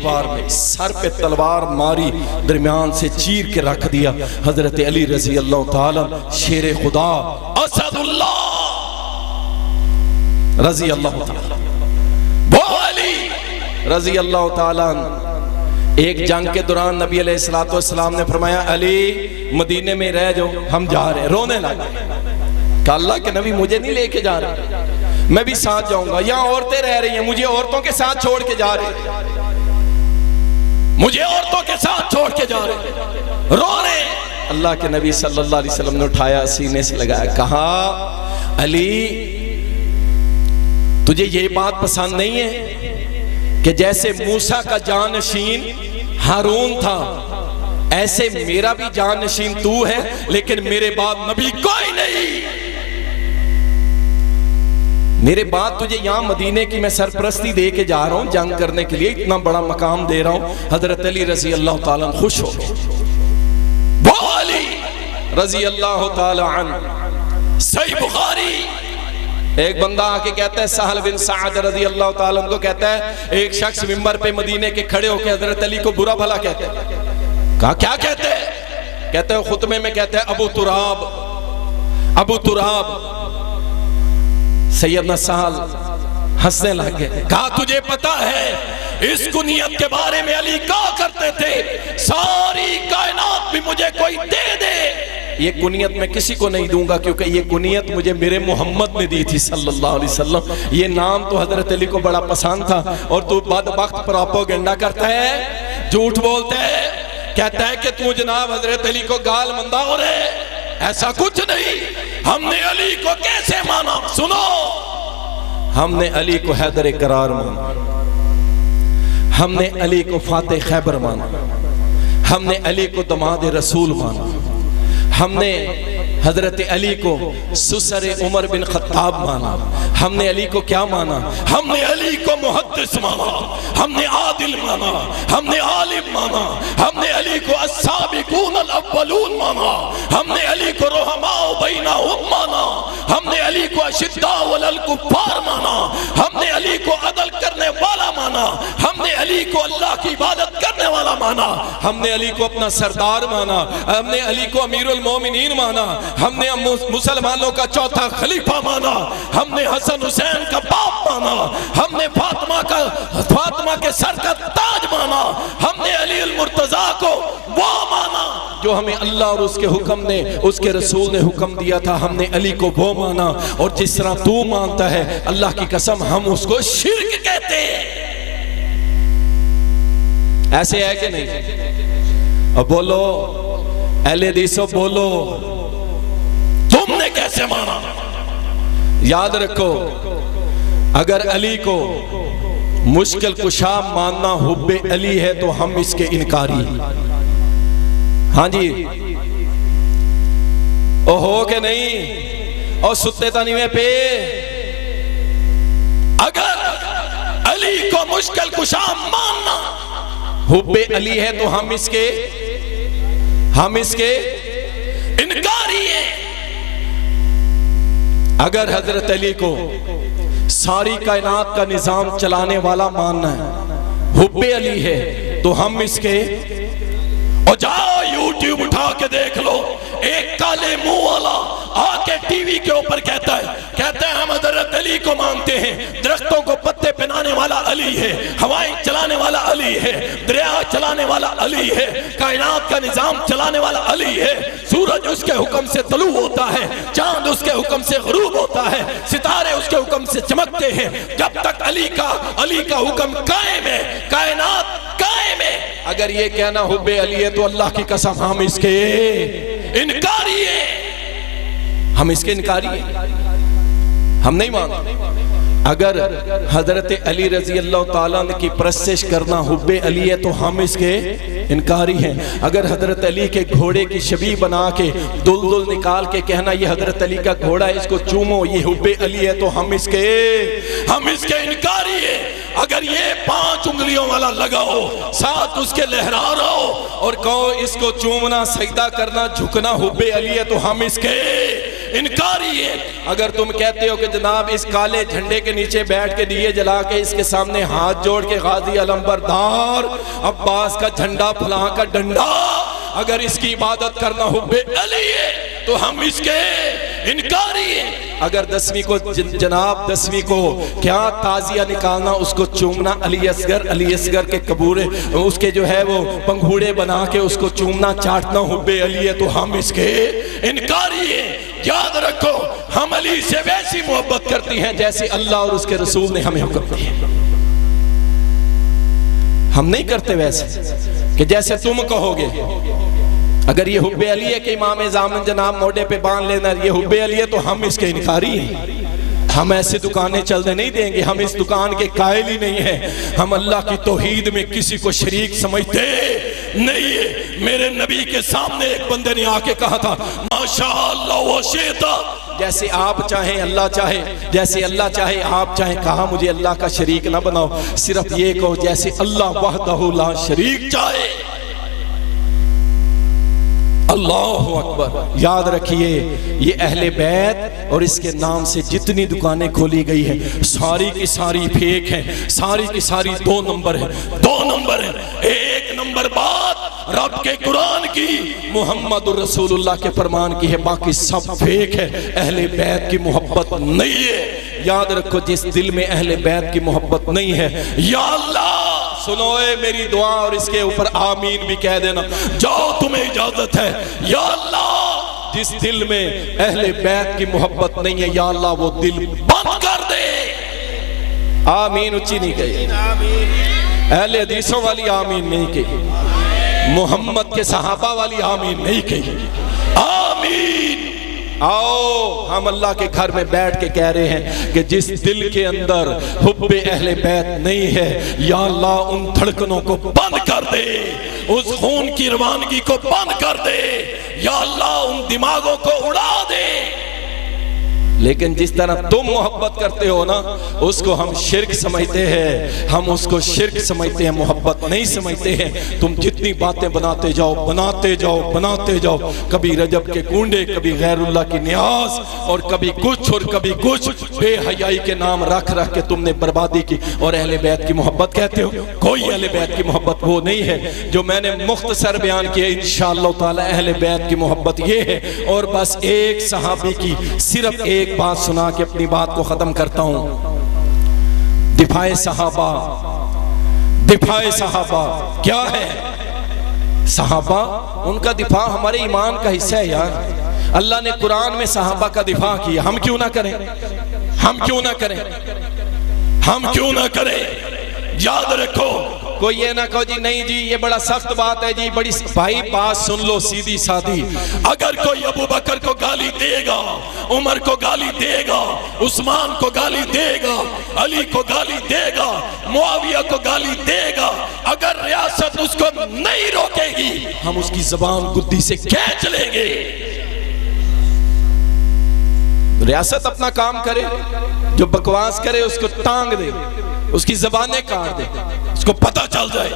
وار میں سر پہ تلوار ماری، درمیان سے چیر کے رکھ دیا۔ حضرت علی رضی اللہ تعالی، شیر خدا، اسد اللہ رضی اللہ تعالی، وہ علی رضی اللہ تعالی۔ ایک جنگ کے دوران نبی علیہ السلام نے فرمایا علی مدینے میں رہ جاؤ، ہم جا رہے ہیں۔ رونے لگا کہ اللہ کے نبی مجھے نہیں لے کے جا رہے، میں بھی ساتھ جاؤں گا، یہاں عورتیں رہ رہی ہیں، مجھے عورتوں کے ساتھ چھوڑ کے جا رہے، مجھے عورتوں کے ساتھ چھوڑ کے جا رہے، رو رہے۔ اللہ کے نبی صلی اللہ علیہ وسلم نے اٹھایا، سینے سے لگایا، کہا علی تجھے یہ بات پسند نہیں ہے کہ جیسے موسیٰ کا جانشین ہارون تھا، ایسے میرا بھی جانشین تو ہے، لیکن میرے بعد نبی کوئی نہیں، میرے بعد تجھے یہاں مدینے کی میں سرپرستی دے کے جا رہا ہوں جنگ کرنے کے لیے، اتنا بڑا مقام دے رہا ہوں۔ حضرت علی رضی اللہ تعالیٰ خوش ہو گئے۔ علی رضی اللہ تعالیٰ عنہ، صحیح بخاری ایک بندہ آ کے کہتا ہے سہل بن سعد رضی اللہ تعالیٰ عنہ کو کہتا ہے ایک شخص منبر پہ مدینے کے کھڑے ہو کے حضرت علی کو برا بھلا کہتے ہیں. کہا کیا کہتے ہیں؟ کہتے ہیں خطبے میں کہتے ہیں ابو تراب ابو تراب. سیدنا سہل ہنسنے لگ گئے. کہا تجھے پتا ہے اس کنیت کے بارے میں علی کہا کرتے تھے ساری کائنات بھی مجھے کوئی دے دے یہ کنیت میں کسی کو نہیں دوں گا کیونکہ یہ کنیت مجھے میرے محمد نے دی تھی صلی اللہ علیہ وسلم. یہ نام تو حضرت علی کو بڑا پسند تھا اور تو بدبخت پروپیگنڈا کرتا ہے, جھوٹ بولتا ہے, کہتا ہے کہ تو جناب حضرت علی کو گال مندہ ہو رہے. ایسا کچھ نہیں. ہم نے علی کو کیسے مانا؟ سنو, ہم نے علی کو حیدر کرار مانا, ہم نے علی کو فاتح خیبر مانا, ہم نے علی کو دماد رسول مانا, ہم نے حضرت علی کو سسر عمر بن خطاب مانا, ہم نے علی کو کیا مانا؟ ہم نے علی کو محدث مانا, ہم نے عادل مانا, ہم نے عالم مانا, ہم نے علی کو السابقون الاولون مانا, ہم نے علی کو رحماء بینہم مانا, ہم نے علی کو اشداء علی الکفار مانا, ہم نے علی کو عدل کرنے والا مانا, ہم نے علی کو اللہ کی عبادت کرنے والا مانا, ہم نے علی کو اپنا سردار مانا, ہم نے علی کو امیر المومنین مانا, ہم نے مسلمانوں کا چوتھا خلیفہ مانا, ہم نے حسن حسین کا باپ مانا, ہم نے فاطمہ کے سر کا تاج مانا, ہم نے علی المرتضیٰ کو وہ مانا جو ہمیں اللہ اور اس کے حکم نے, اس کے رسول نے حکم دیا تھا, ہم نے علی کو وہ مانا. اور جس طرح تو مانتا ہے اللہ کی قسم ہم اس کو شرک کہتے ہیں. ایسے ہے کہ نہیں؟ اب بولو اہل حدیثو, بولو تم نے کیسے مانا؟ یاد رکھو اگر علی کو مشکل کشا ماننا حب علی ہے تو ہم اس کے انکاری. ہاں جی, او ہو کہ نہیں؟ اور ستے تنیوے پہ اگر علی کو مشکل کشا ماننا حب علی ہے تو ہم اس کے انکاری ہیں. اگر حضرت علی کو ساری کائنات کا نظام چلانے والا ماننا ہے, حب علی ہے, تو ہم اس کے, اور جاؤ یوٹیوب اٹھا کے دیکھ لو, ایک کالے منہ والا آ کے ٹی وی کے اوپر کہتا ہے ہم حضرت علی کو مانتے ہیں, درختوں کو پتے پہنانے والا علی ہے, ہوائیں چلانے والا علی ہے, دریا چلانے والا علی ہے, کائنات کا نظام چلانے والا علی ہے, سورج اس کے حکم سے طلوع ہوتا ہے, چاند اس کے حکم سے غروب ہوتا ہے, ستارے اس کے حکم سے چمکتے ہیں. جب تک علی کا حکم قائم ہے کائنات قائم ہے. اگر یہ کہنا حب علی ہے تو اللہ کی قسم ہم اس کے انکاری ہیں, ہم اس کے انکاری ہیں, ہم نہیں مانتے. اگر حضرت علی رضی اللہ تعالیٰ عنہ کی پرستش کرنا حب علی ہے تو ہم اس کے انکاری ہیں. اگر حضرت علی کے گھوڑے کی شبیہ بنا کے دل نکال کے کہنا یہ حضرت علی کا گھوڑا ہے اس کو چومو یہ حب علی ہے تو ہم اس کے انکاری ہیں. اگر یہ 5 انگلیوں والا لگاؤ, ساتھ اس کے لہرا رہو اور کہو اس کو چومنا, سجدہ کرنا, جھکنا حب علی ہے تو ہم اس کے انکاری ہے. اگر تم کہتے ہو کہ جناب اس کالے جھنڈے کے نیچے بیٹھ کے دیے جلا کے اس کے سامنے ہاتھ جوڑ کے غازی علمبردار عباس کا جھنڈا فلاں کا ڈنڈا, اگر اس کی عبادت کرنا حب علی ہے تو ہم اس کے انکاری ہیں. اگر 10ویں کو جناب 10ویں کو کیا تازیہ نکالنا, اس کو چومنا, علی اصغر کے قبورے اس کے جو ہے وہ پنگھوڑے بنا کے اس کو چومنا چاٹنا حب علی ہے تو ہم اس کے انکاری ہیں. یاد رکھو ہم علی سے ویسی محبت کرتی ہیں جیسے اللہ اور اس کے رسول نے ہمیں حکم دیا. ہم نہیں کرتے ویسے کہ جیسے تم کہو گے. اگر یہ حب علی ہے کہ امام زامن جناب موڈے پہ باندھ لینا یہ حب علی ہے تو ہم اس کے انکاری ہیں. ہم ایسے دکانیں چلنے نہیں دیں گے, ہم اس دکان کے قائل ہی نہیں ہیں. ہم اللہ کی توحید میں کسی کو شریک سمجھتے نہیں ہے. میرے نبی کے سامنے ایک بندے نے آ کے کہا تھا ماشاءاللہ و شیطا, جیسے آپ چاہیں اللہ چاہے, جیسے اللہ چاہے آپ چاہیں. کہا مجھے اللہ کا شریک نہ بناؤ, صرف یہ کہو جیسے اللہ وحدہ لا شریک چاہے. اللہ اکبر. یاد رکھیے یہ اہل بیت اور اس کے نام سے جتنی دکانیں کھولی گئی ہیں ساری کی ساری فیک ہیں, ساری کی ساری 2 نمبر ہیں. 2 نمبر ہیں. 1 نمبر بات رب کے قرآن کی, محمد رسول اللہ کے فرمان کی ہے, باقی سب فیک ہے. اہل بیت کی محبت نہیں ہے. یاد رکھو جس دل میں اہل بیت کی محبت نہیں ہے, یا اللہ سنو اے میری دعا اور اس کے اوپر آمین بھی کہہ دینا. جاؤ تمہیں اجازت ہے. یا اللہ جس دل میں اہل بیت کی محبت نہیں ہے یا اللہ وہ دل بند کر دے. آمین اچھی نہیں کہی, اہل حدیثوں والی آمین نہیں کہی, محمد کے صحابہ والی آمین نہیں کہی. آمین. آؤ ہم اللہ کے گھر میں بیٹھ کے کہہ رہے ہیں کہ جس دل کے اندر حب اہل بیت نہیں ہے یا اللہ ان دھڑکنوں کو بند کر دے, اس خون کی روانگی کو بند کر دے, یا اللہ ان دماغوں کو اڑا دے. لیکن جس طرح تم محبت کرتے ہو نا اس کو ہم شرک سمجھتے ہیں, ہم اس کو شرک سمجھتے ہیں, محبت نہیں سمجھتے ہیں. تم جتنی باتیں بناتے جاؤ بناتے جاؤ بناتے جاؤ, کبھی رجب کے کنڈے, کبھی غیر اللہ کی نیاز, اور کبھی کچھ اور کبھی کچھ, بے حیائی کے نام رکھ رکھ کے تم نے بربادی کی اور اہل بیت کی محبت کہتے ہو. کوئی اہل بیت کی محبت وہ نہیں ہے جو میں نے مختصر بیان کیا. انشاءاللہ تعالی اہل بیت کی محبت یہ ہے. اور بس ایک صحابی کی صرف ایک بات سنا کے اپنی بات کو ختم کرتا ہوں. دفاع صحابہ, دفاع صحابہ کیا ہے؟ صحابہ ان کا دفاع ہمارے ایمان کا حصہ ہے یار. اللہ نے قرآن میں صحابہ کا دفاع کیا, ہم کیوں نہ کریں, ہم کیوں نہ کریں, ہم کیوں نہ کریں. یاد رکھو کوئی یہ نہ کہو جی نہیں جی یہ بڑا سخت بات ہے جی, بڑی بھائی بات سن لو سیدھی سادھی. اگر کوئی ابو بکر کو گالی دے گا, عمر کو گالی دے گا, عثمان کو گالی دے گا, علی کو گالی دے گا, معاویہ کو گالی دے گا, اگر ریاست اس کو نہیں روکے گی ہم اس کی زبان گدی سے کھینچ لیں گے. ریاست اپنا کام کرے, جو بکواس کرے اس کو ٹانگ دے, اس کی زبانیں کاٹ دے, اس کو پتہ چل جائے.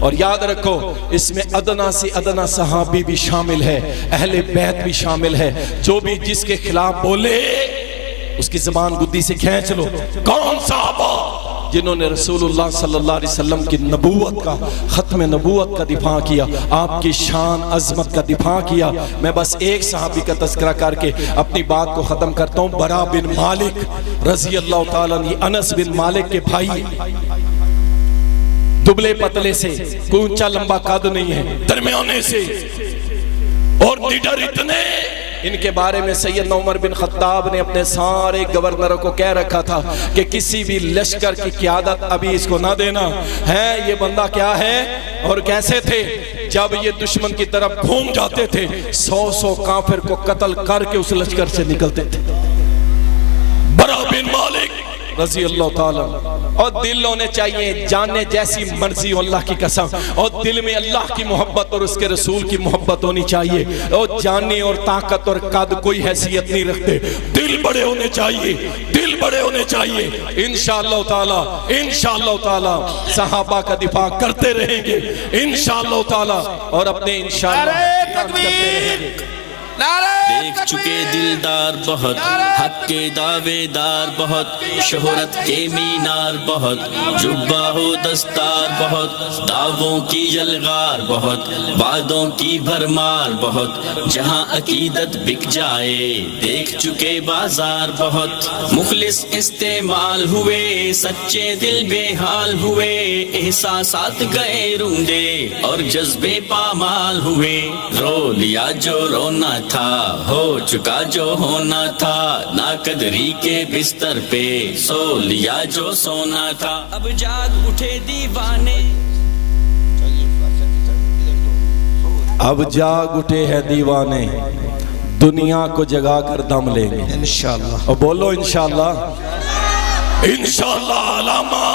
اور یاد رکھو اس میں ادنا سے ادنا صحابی بھی شامل ہے, اہل بیت بھی شامل ہے. جو بھی جس کے خلاف بولے اس کی زبان گدی سے کھینچ لو. کون صحابہ جنہوں نے رسول اللہ صلی اللہ علیہ وسلم کی نبوت کا, ختم نبوت کا دفاع کیا, آپ کی شان عظمت کا دفاع کیا. میں بس ایک صحابی کا تذکرہ کر کے اپنی بات کو ختم کرتا ہوں. برا بن مالک رضی اللہ تعالیٰ عنہ, انس بن مالک کے بھائی, دبلے پتلے سے, کوئی اونچا لمبا قد نہیں ہے, درمیانے سے, اور نڈر اتنے. ان کے بارے میں سیدنا عمر بن خطاب نے اپنے سارے گورنروں کو کہہ رکھا تھا کہ کسی بھی لشکر کی قیادت ابھی اس کو نہ دینا ہے. یہ بندہ کیا ہے اور کیسے تھے؟ جب یہ دشمن کی طرف گھوم جاتے تھے 100 کافر کو قتل کر کے اس لشکر سے نکلتے تھے. برا بن مالک رضی اللہ تعالیٰ. اور دل ہونے چاہیے جانے جیسی مرضی اللہ کی قسم, اور دل میں اللہ کی محبت اور اس کے رسول کی محبت ہونی چاہیے. اور جانے اور طاقت اور قد کوئی حیثیت نہیں رکھتے, دل بڑے ہونے چاہیے, دل بڑے ہونے چاہیے. انشاءاللہ تعالیٰ, انشاءاللہ تعالیٰ صحابہ کا دفاع کرتے رہیں گے انشاءاللہ تعالیٰ, اور اپنے انشاءاللہ کرتے رہیں گے. دیکھ چکے دلدار بہت, حق کے دعوے دار بہت, شہرت کے مینار بہت, جبہ ہو دستار بہت, دعووں کی یلغار بہت, وعدوں کی بھرمار بہت, جہاں عقیدت بک جائے دیکھ چکے بازار بہت. مخلص استعمال ہوئے, سچے دل بے حال ہوئے, احساسات گئے روندے اور جذبے پامال ہوئے. رو لیا جو رونا تھا, ہو چکا جو ہونا تھا, ناقدری کے بستر پہ سو لیا جو سونا تھا. اب جاگ اٹھے دیوانے, اب جاگ اٹھے ہیں دیوانے, دنیا کو جگا کر دم لیں گے انشاءاللہ. اور بولو انشاءاللہ. انشاءاللہ علامہ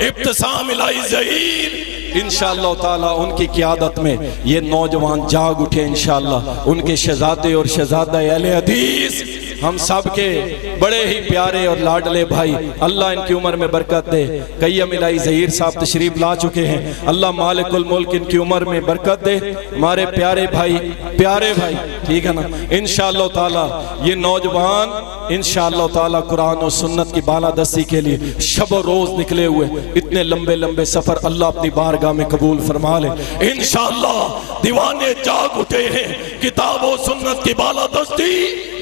ابتسام الہی ظہیر انشاءاللہ تعالی ان کی قیادت میں یہ نوجوان جاگ اٹھے انشاءاللہ. ان کے شہزادے اور شہزادہ اہل حدیث ہم سب کے بڑے ہی پیارے اور لاڈلے بھائی، اللہ ان کی عمر میں برکت دے. قیم الہی ظہیر صاحب تشریف لا چکے ہیں، اللہ مالک الملک ان کی عمر میں برکت دے. ہمارے پیارے بھائی ٹھیک ہے نا. انشاءاللہ تعالی یہ نوجوان انشاءاللہ تعالی قرآن و سنت کی بالادستی کے لیے شب و روز نکلے ہوئے. اتنے لمبے لمبے سفر اللہ اپنی بارگاہ میں قبول فرما لے. انشاءاللہ دیوانے جاگ اٹھے ہیں، کتاب و سنت کی بالادستی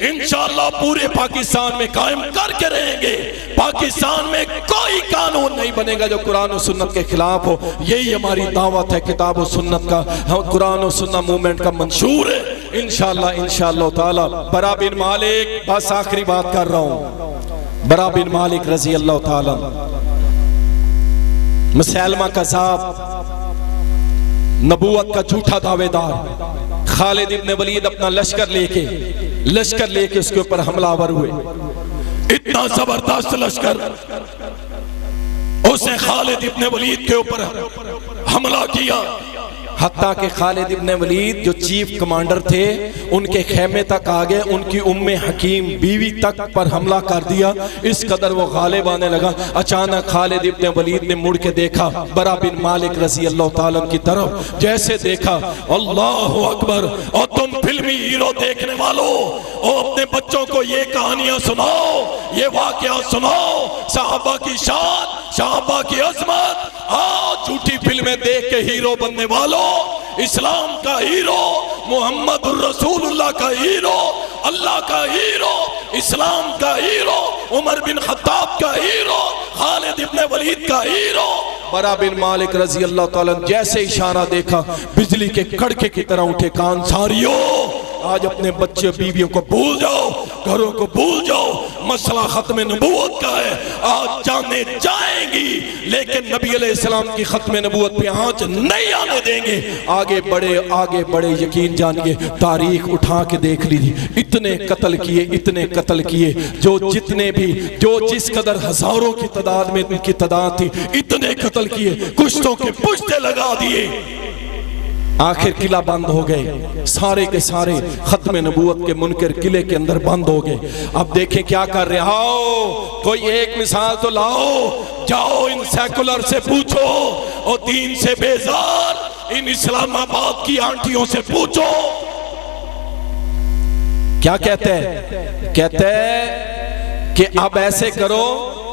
انشاءاللہ پورے پاکستان میں قائم کر کے رہیں گے. پاکستان میں کوئی قانون نہیں بنے گا جو قرآن و سنت کے خلاف ہو. یہی ہماری دعوت ہے، کتاب و سنت کا، قرآن و سنت موومنٹ کا منشور ہے. انشاءاللہ تعالی. برا بن مالک، بس آخری بات کر رہا ہوں، برا بن مالک رضی اللہ تعالی، مسیلمہ کذاب، نبوت کا جھوٹا دعوے دار، خالد ابن ولید اپنا لشکر لے کے اس کے اوپر حملہ آور ہوئے. اتنا زبردست لشکر، اس نے خالد ابن ولید کے اوپر حملہ کیا، حتیٰ کہ خالد ابن ولید جو چیف کمانڈر تھے ان کے خیمے تک آگئے، ان کی ام حکیم بیوی تک پر حملہ کر دیا. اس قدر وہ غالب آنے لگا. اچانک خالد ابن ولید نے مڑ کے دیکھا برا بن مالک رضی اللہ تعالیٰ کی طرف. جیسے دیکھا، اللہ اکبر. اور تم فلمی ہیرو دیکھنے والوں، اور اپنے بچوں کو یہ کہانیاں سناؤ، یہ واقعات سناؤ، صحابہ کی شان، صحابہ کی عظمت. جھوٹی فلمیں دیکھ کے ہیرو بننے والوں، اسلام کا ہیرو، محمد الرسول اللہ کا ہیرو، اللہ کا ہیرو، اسلام کا ہیرو، عمر بن خطاب کا ہیرو، خالد ابن ولید کا ہیرو برا بن مالک رضی اللہ تعالیٰ. جیسے اشارہ دیکھا بجلی کے کڑکے کی طرح اٹھے کان. ساریو آج اپنے بچے بیویوں کو بھول جاؤ، گھروں کو بھول جاؤ. مسئلہ ختم نبوت کا ہے. آج جانے جائیں گی لیکن نبی علیہ السلام کی ختم نبوت پہ آنچ نہیں آنے دیں گے. آگے بڑے یقین جانیے، تاریخ اٹھا کے دیکھ لیجیے. اتنے قتل کیے جو جس قدر ہزاروں کی تعداد میں ان کی تعداد تھی، اتنے قتل کیے، کشتوں کے پشتے لگا دیے. آخر قلعہ بند ہو گئے، سارے کے سارے ختم نبوت کے منکر قلعے کے اندر بند ہو گئے. اب دیکھیں کیا کر رہے. آؤ کوئی ایک مثال تو لاؤ. جاؤ ان سیکولر سے پوچھو، اور دین سے بیزار ان اسلام آباد کی آنٹیوں سے پوچھو. کیا کہتے ہیں کہ اب ایسے کرو،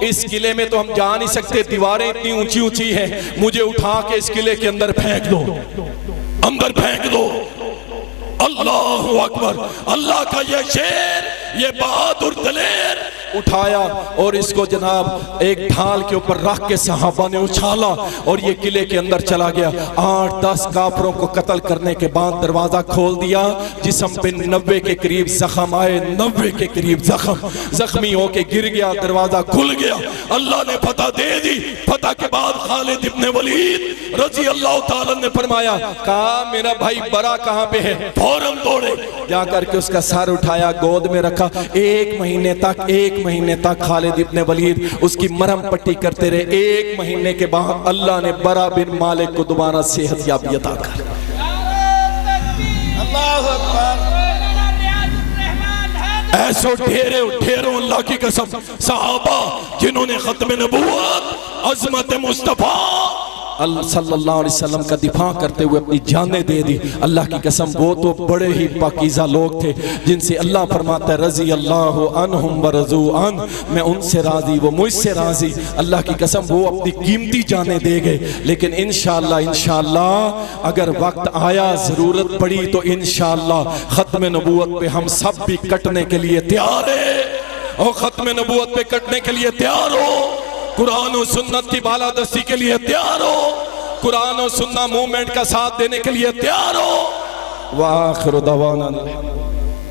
اس قلعے میں تو ہم جا نہیں سکتے، دیواریں اتنی اونچی ہیں، مجھے اٹھا کے اس قلعے کے اندر پھینک دو. اللہ اکبر. اللہ کا یہ شیر، یہ بہادر دلیر اٹھایا اور اس کو جناب ایک ڈھال کے اوپر رکھ کے صحابہ نے اچھالا اور یہ قلعے کے اندر چلا گیا. 8-10 کافروں کو قتل کرنے کے بعد دروازہ کھول دیا. جسم پہ 90 کے قریب زخم آئے، 90 کے قریب زخمی ہو کے گر گیا. دروازہ کھل گیا. اللہ نے فتح دے دی. فتح کے بعد خالد ابن ولید رضی اللہ تعالیٰ نے فرمایا، کہا میرا بھائی برا کہاں پہ ہے؟ فوراً دوڑے جا کر کے اس کا سر اٹھایا، گود میں رکھا. ایک مہینے تک خالد ابن ولید اس کی مرہم پٹی کرتے رہے. 1 مہینے کے بعد اللہ نے برا بن مالک کو دوبارہ صحت یابی عطا کر. ایسو ڈھیروں اللہ کی قسم صحابہ جنہوں نے ختم نبوت، عظمت مصطفیٰ صلی اللہ علیہ وسلم کا دفاع کرتے ہوئے اپنی جانیں دے دی. اللہ کی قسم وہ تو بڑے ہی پاکیزہ لوگ تھے جن سے اللہ فرماتا ہے رضی اللہ عنہم ورضوا عنہ، میں ان سے راضی وہ مجھ سے راضی. اللہ کی قسم وہ اپنی قیمتی جانیں دے گئے. لیکن انشاءاللہ اگر وقت آیا، ضرورت پڑی تو انشاءاللہ ختم نبوت پہ ہم سب بھی کٹنے کے لیے تیار ہیں. اور ختم نبوت پہ کٹنے کے لیے تیار ہو، قرآن و سنت کی بالادستی کے لیے تیار ہو، قرآن و سنت موومنٹ کا ساتھ دینے کے لیے تیار ہو. وآخر دعوانا